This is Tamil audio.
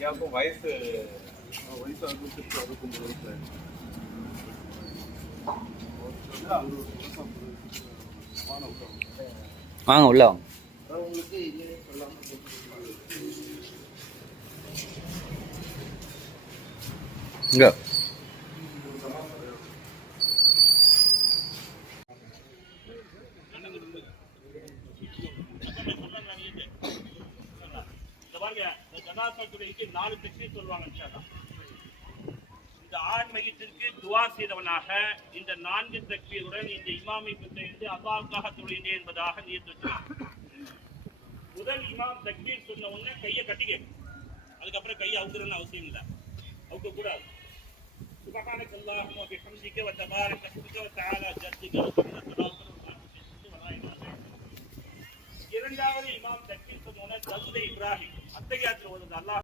யாருக்கும் வயசு 68 69 வயசு. வாங்க உள்ள வாங்க. இங்க ஜனாசாத்துறைக்கு 4 தக்பீர் சொல்லுவாங்க இன்ஷாஅல்லாஹ். இந்த ஆண் மையத்திற்கு துஆ செய்தவனாக இந்த 4 தக்பீருடன் இந்த இமாமை பெற்று அல்லாஹ்வுக்காக தொழுகிறேன் என்பதாக நியத் வச்சார். முதல் இமாம் தக்பீர் சொன்ன உடனே கையை கட்டிக்க, அதுக்கப்புறம் கையை அவுக்குறன்னு அவசியம் இல்லை, அவுக்க கூடாது. சுப்ஹானக அல்லாஹும்ம பிஹம்திக வ தபாரக இஸ்முக வ தஆலா ஜத்துக வ தஆலா. இரண்டாவது இமாம் தக்பீர் சொன்ன உடனே தர்து இப்ராஹிம் அத்தஹியாத்துல ஓதுது. அல்லாஹ்